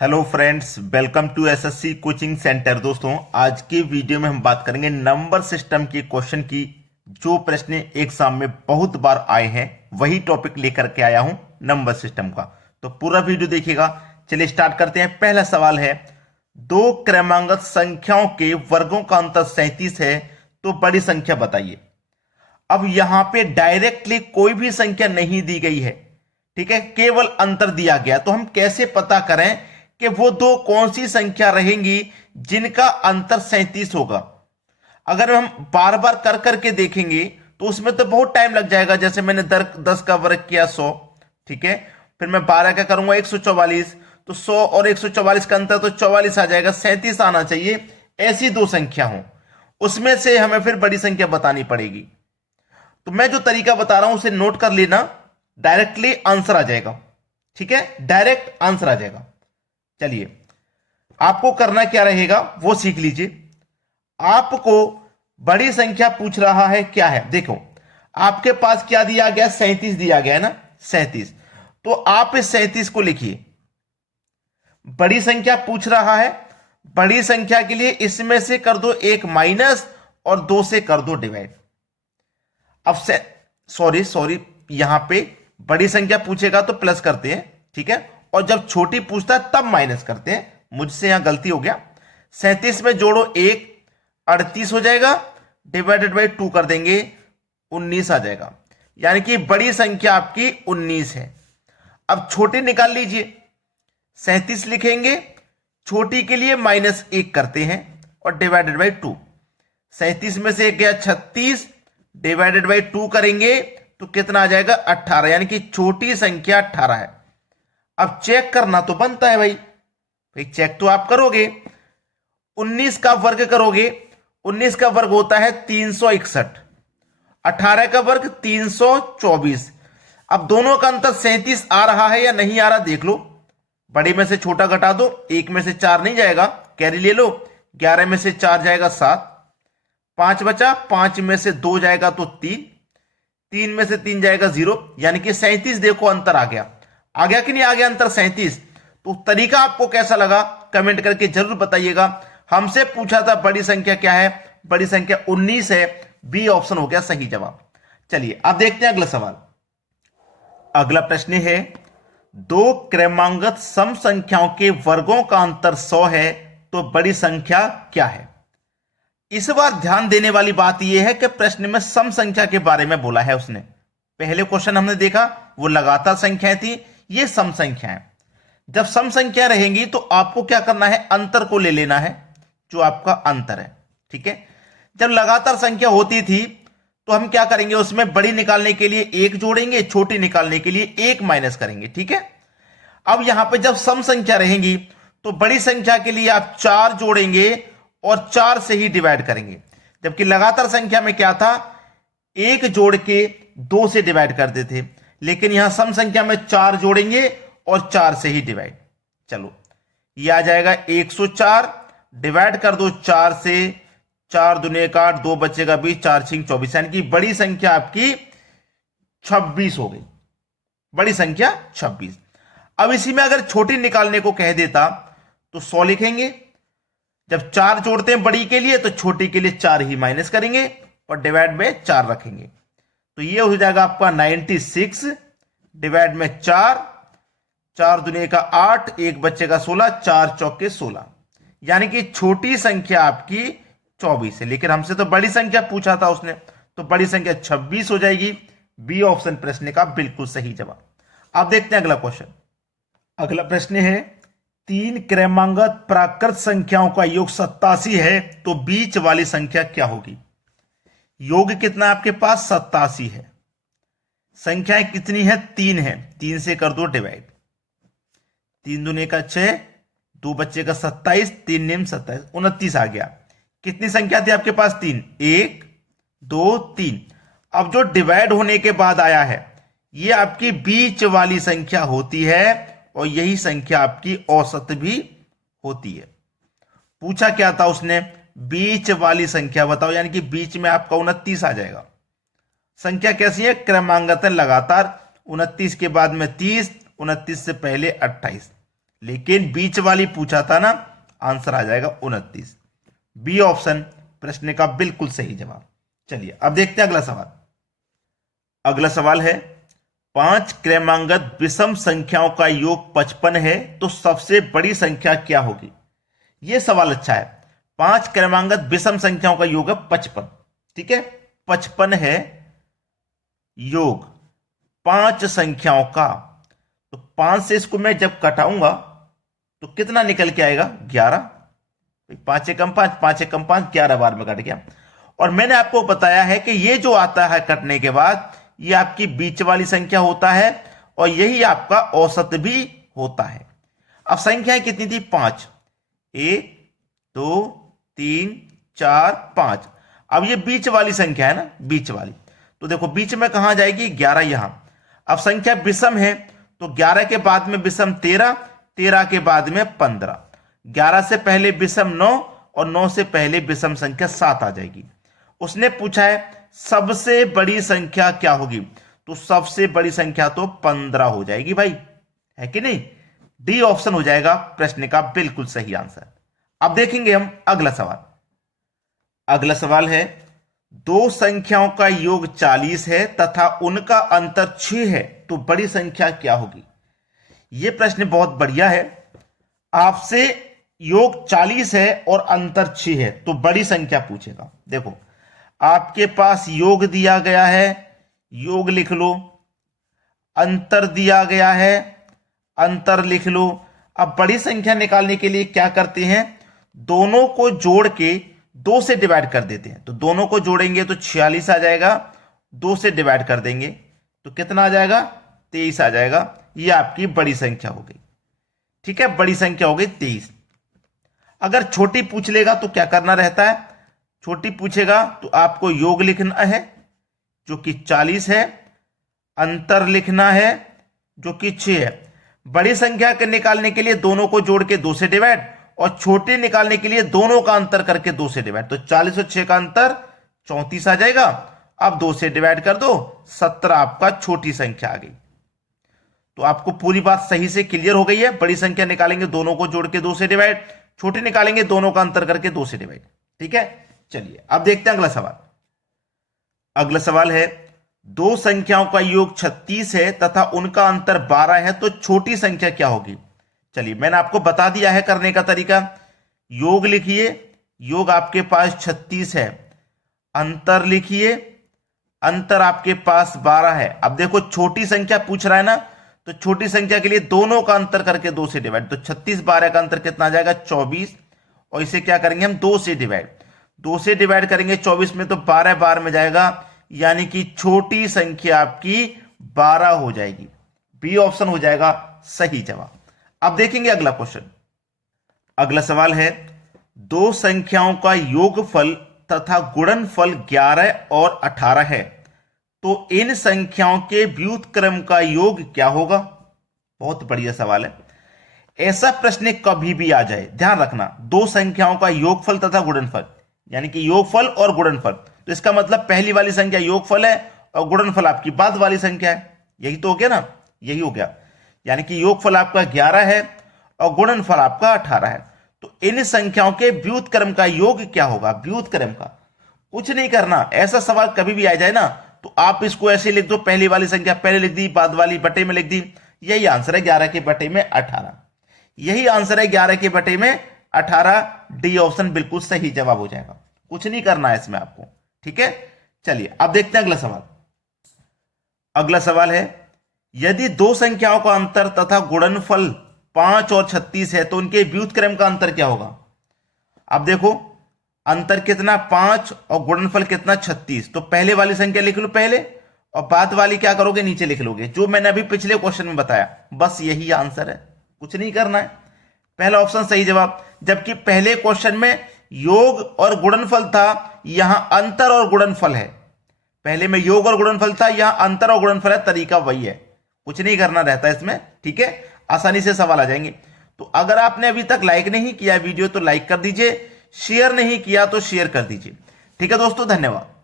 Hello friends, welcome to SSC coaching centre. दोस्तों, आज की वीडियो में हम बात करेंगे नंबर सिस्टम के क्वेश्चन की। जो प्रश्न एग्जाम में बहुत बार आए हैं वही टॉपिक लेकर के आया हूं, नंबर सिस्टम का। तो पूरा वीडियो देखिएगा। चलिए स्टार्ट करते हैं। पहला सवाल है, दो क्रमांगत संख्याओं के वर्गों का अंतर 37 है, तो बड़ी संख्या बताइए। अब यहां पे डायरेक्टली कोई भी संख्या नहीं दी गई है, ठीक है, केवल अंतर दिया गया। तो हम कैसे पता करें कि वो दो कौन सी संख्या रहेंगी जिनका अंतर 37 होगा? अगर हम बार बार कर करके देखेंगे तो उसमें तो बहुत टाइम लग जाएगा। जैसे मैंने 10 का वर्ग किया 100, ठीक है, फिर मैं 12 का करूंगा 144, तो 100 और 144 का अंतर तो 44 आ जाएगा, 37 आना चाहिए। ऐसी दो संख्या हो, उसमें से हमें फिर बड़ी संख्या बतानी पड़ेगी। तो मैं जो तरीका बता रहा हूं उसे नोट कर लेना, डायरेक्टली आंसर आ जाएगा। ठीक है, डायरेक्ट आंसर आ जाएगा। चलिए, आपको करना क्या रहेगा वो सीख लीजिए। आपको बड़ी संख्या पूछ रहा है, क्या है देखो, आपके पास क्या दिया गया, 37 दिया गया है ना, 37। तो आप इस 37 को लिखिए। बड़ी संख्या पूछ रहा है, बड़ी संख्या के लिए इसमें से कर दो एक माइनस और 2 से कर दो डिवाइड। अब से सॉरी यहां पे बड़ी संख्या पूछेगा तो प्लस करते हैं, ठीक है, और जब छोटी पूछता है तब माइनस करते हैं। मुझसे यहां गलती हो गया। 37 में जोड़ो 1, 38 हो जाएगा, डिवाइडेड बाई 2 कर देंगे, 19 आ जाएगा। यानी कि बड़ी संख्या आपकी 19 है। अब छोटी निकाल लीजिए, 37 लिखेंगे, छोटी के लिए -1 करते हैं और डिवाइडेड बाई 2। 37 में से 1 गया 36, डिवाइडेड बाई 2 करेंगे तो कितना आ जाएगा, 18। यानी कि छोटी संख्या 18 है। अब चेक करना तो बनता है भाई चेक तो आप करोगे। 19 का वर्ग करोगे, 19 का वर्ग होता है 361, 18 का वर्ग 324। अब दोनों का अंतर 37 आ रहा है या नहीं आ रहा देख लो। बड़े में से छोटा घटा दो, 1 में से 4 नहीं जाएगा, कैरी ले लो, 11 में से 4 जाएगा 7, 5 बचा, 5 में से 2 जाएगा तो 3, 3 में से 3 जाएगा 0। यानी कि 37 देखो अंतर आ गया कि नहीं आ गया अंतर 37। तो तरीका आपको कैसा लगा कमेंट करके जरूर बताइएगा। हमसे पूछा था बड़ी संख्या क्या है, बड़ी संख्या 19 है, बी ऑप्शन हो गया सही जवाब। चलिए अब देखते हैं अगला सवाल। अगला प्रश्न है, दो क्रमांगत सम संख्याओं के वर्गों का अंतर 100 है, तो बड़ी संख्या क्या है? इस बार ध्यान देने वाली बात यह है कि प्रश्न में सम संख्या के बारे में बोला है उसने। पहले क्वेश्चन हमने देखा वो लगातार संख्याएं थी, ये सम संख्याएं। जब सम संख्या रहेंगी तो आपको क्या करना है, अंतर को ले लेना है, जो आपका अंतर है, ठीक है। जब लगातार संख्या होती थी तो हम क्या करेंगे, उसमें बड़ी निकालने के लिए 1 जोड़ेंगे, छोटी निकालने के लिए 1 माइनस करेंगे, ठीक है। अब यहां पे जब सम संख्या रहेंगी तो बड़ी संख्या के लिए आप 4 जोड़ेंगे और 4 से ही डिवाइड करेंगे। जबकि लगातार संख्या में क्या था, 1 जोड़ के 2 से डिवाइड करते थे, लेकिन यहां सम संख्या में 4 जोड़ेंगे और 4 से ही डिवाइड। चलो ये आ जाएगा 104, डिवाइड कर दो 4 से, 4 दूने का 8, 2 बचेगा 20, 4 6 24। यानी कि बड़ी संख्या आपकी 26 हो गई, बड़ी संख्या 26। अब इसी में अगर छोटी निकालने को कह देता तो 100 लिखेंगे। जब 4 जोड़ते हैं बड़ी के लिए तो छोटी के लिए 4 ही माइनस करेंगे और डिवाइड में 4 रखेंगे। तो ये हो जाएगा आपका 96, डिवाइड में 4, 4 दूने का 8, 1 बच्चे का 16, 4 चौके 16। यानी कि छोटी संख्या आपकी 24 है, लेकिन हमसे तो बड़ी संख्या पूछा था उसने, तो बड़ी संख्या 26 हो जाएगी। बी ऑप्शन प्रश्न का बिल्कुल सही जवाब। अब देखते हैं अगला क्वेश्चन। अगला प्रश्न है, 3 क्रमांगत प्राकृत संख्याओं का योग 87 है, तो बीच वाली संख्या क्या होगी? योग कितना आपके पास, 87 है। संख्याएं कितनी है, 3 है, 3 से कर दो डिवाइड, 3 दूने का 6, 2 बच्चे का 27, 3 निम 27, 29 आ गया। कितनी संख्या थी आपके पास, 3, 1 2 3। अब जो डिवाइड होने के बाद आया है ये आपकी बीच वाली संख्या होती है, और यही संख्या आपकी औसत भी होती है। पूछा क्या था उसने, बीच वाली संख्या बताओ, यानी कि बीच में आपका 29 आ जाएगा। संख्या कैसी है, क्रमांगत लगातार, 29 के बाद में 30, 29 से पहले 28। लेकिन बीच वाली पूछा था ना, आंसर आ जाएगा 29। बी ऑप्शन प्रश्न का बिल्कुल सही जवाब। चलिए अब देखते हैं अगला सवाल। अगला सवाल है 5 क्रमांगत विषम संख्याओं का योग 55 है तो सबसे बड़ी संख्या क्या होगी। यह सवाल अच्छा है। 5 क्रमांगत विषम संख्याओं का योग है 55, ठीक है, 55 है योग 5 संख्याओं का। तो 5 से इसको मैं जब घटाऊंगा तो कितना निकल के आएगा, 11। 5 एकम 5, 5 एकम 5, 11 बार में कट गया। और मैंने आपको बताया है कि ये जो आता है कटने के बाद, ये आपकी बीच वाली संख्या होता है और यही आपका औसत भी होता है। अब संख्याएं कितनी थी, 5, 1 2 3 4 5। अब ये बीच वाली संख्या है ना, बीच वाली, तो देखो बीच में कहां जाएगी, 11 यहां। अब संख्या विषम है तो 11 के बाद में विषम 13, 13 के बाद में 15, 11 से पहले विषम 9 और 9 से पहले विषम संख्या 7 आ जाएगी। उसने पूछा है सबसे बड़ी संख्या क्या होगी, तो सबसे बड़ी संख्या तो 15 हो जाएगी भाई, है कि नहीं। डी ऑप्शन हो जाएगा प्रश्न का बिल्कुल सही आंसर। अब देखेंगे हम अगला सवाल। अगला सवाल है 2 संख्याओं का योग 40 है तथा उनका अंतर 6 है तो बड़ी संख्या क्या होगी। यह प्रश्न बहुत बढ़िया है। आपसे योग 40 है और अंतर 6 है तो बड़ी संख्या पूछेगा। देखो आपके पास योग दिया गया है, योग लिख लो, अंतर दिया गया है, अंतर लिख लो। अब बड़ी संख्या निकालने के लिए क्या करते हैं, दोनों को जोड़ के 2 से डिवाइड कर देते हैं। तो दोनों को जोड़ेंगे तो 46 आ जाएगा, 2 से डिवाइड कर देंगे तो कितना आ जाएगा, 23 आ जाएगा। ये आपकी बड़ी संख्या हो गई, ठीक है, बड़ी संख्या हो गई 23। अगर छोटी पूछ लेगा तो क्या करना रहता है, छोटी पूछेगा तो आपको योग लिखना है जो कि 40 है, अंतर लिखना है जो कि 6 है। बड़ी संख्या के निकालने के लिए दोनों को जोड़ के 2 से डिवाइड और छोटे निकालने के लिए दोनों का अंतर करके 2 से डिवाइड। तो 40 और 6 का अंतर 34 आ जाएगा। अब 2 से डिवाइड कर दो, 17 आपका छोटी संख्या आ गई। तो आपको पूरी बात सही से क्लियर हो गई है। बड़ी संख्या निकालेंगे दोनों को जोड़ के 2 से डिवाइड, छोटे निकालेंगे दोनों का अंतर करके 2 से डिवाइड, ठीक है। चलिए अब देखते हैं अगला सवाल। अगला सवाल है 2 संख्याओं का योग 36 है तथा उनका अंतर 12 है तो छोटी संख्या क्या होगी। चलिए मैंने आपको बता दिया है करने का तरीका। योग लिखिए, योग आपके पास 36 है, अंतर लिखिए, अंतर आपके पास 12 है। अब देखो छोटी संख्या पूछ रहा है ना, तो छोटी संख्या के लिए दोनों का अंतर करके 2 से डिवाइड। तो 36 12 का अंतर कितना आ जाएगा, 24। और इसे क्या करेंगे हम, 2 से डिवाइड, 2 से डिवाइड करेंगे 24 में तो 12 बार में जाएगा, यानी कि छोटी संख्या आपकी 12 हो जाएगी। बी ऑप्शन हो जाएगा सही जवाब। अब देखेंगे अगला क्वेश्चन। अगला सवाल है 2 संख्याओं का योगफल तथा गुणनफल 11 और 18 है तो इन संख्याओं के व्युत्क्रम का योग क्या होगा। बहुत बढ़िया सवाल है। ऐसा प्रश्न कभी भी आ जाए, ध्यान रखना, 2 संख्याओं का योगफल तथा गुणनफल, यानी कि योगफल और गुणनफल, तो इसका मतलब पहली वाली संख्या योगफल है और गुणनफल आपकी बाद वाली संख्या है। यही तो हो गया ना, यही हो गया। यानी कि योगफल आपका 11 है और गुणनफल आपका 18 है। तो इन संख्याओं के व्युत्क्रम का योग क्या होगा। व्युत्क्रम का कुछ नहीं करना, ऐसा सवाल कभी भी आ जाए ना तो आप इसको ऐसे लिख दो, पहली वाली संख्या पहले लिख दी, बाद वाली बटे में लिख दी। यही आंसर है 11 के बटे में 18। यही आंसर है 11 के बटे में 18। डी ऑप्शन बिल्कुल सही जवाब हो जाएगा। कुछ नहीं करना है इसमें आपको, ठीक है। चलिए अब देखते हैं अगला सवाल। अगला सवाल है यदि 2 संख्याओं का अंतर तथा गुणनफल 5 और 36 है तो उनके व्युत्क्रम का अंतर क्या होगा। अब देखो अंतर कितना 5 और गुणनफल कितना 36, तो पहले वाली संख्या लिख लो पहले और बाद वाली क्या करोगे, नीचे लिख लोगे, जो मैंने अभी पिछले क्वेश्चन में बताया। बस यही आंसर है, कुछ नहीं करना है। पहला ऑप्शन सही जवाब, जबकि पहले क्वेश्चन में योग और गुणनफल था, यहां अंतर और गुणनफल है। पहले में योग और गुणनफल था, यहां अंतर और गुणनफल है। तरीका वही है, कुछ नहीं करना रहता इसमें, ठीक है। आसानी से सवाल आ जाएंगे। तो अगर आपने अभी तक लाइक नहीं किया वीडियो तो लाइक कर दीजिए, शेयर नहीं किया तो शेयर कर दीजिए, ठीक है दोस्तों। धन्यवाद।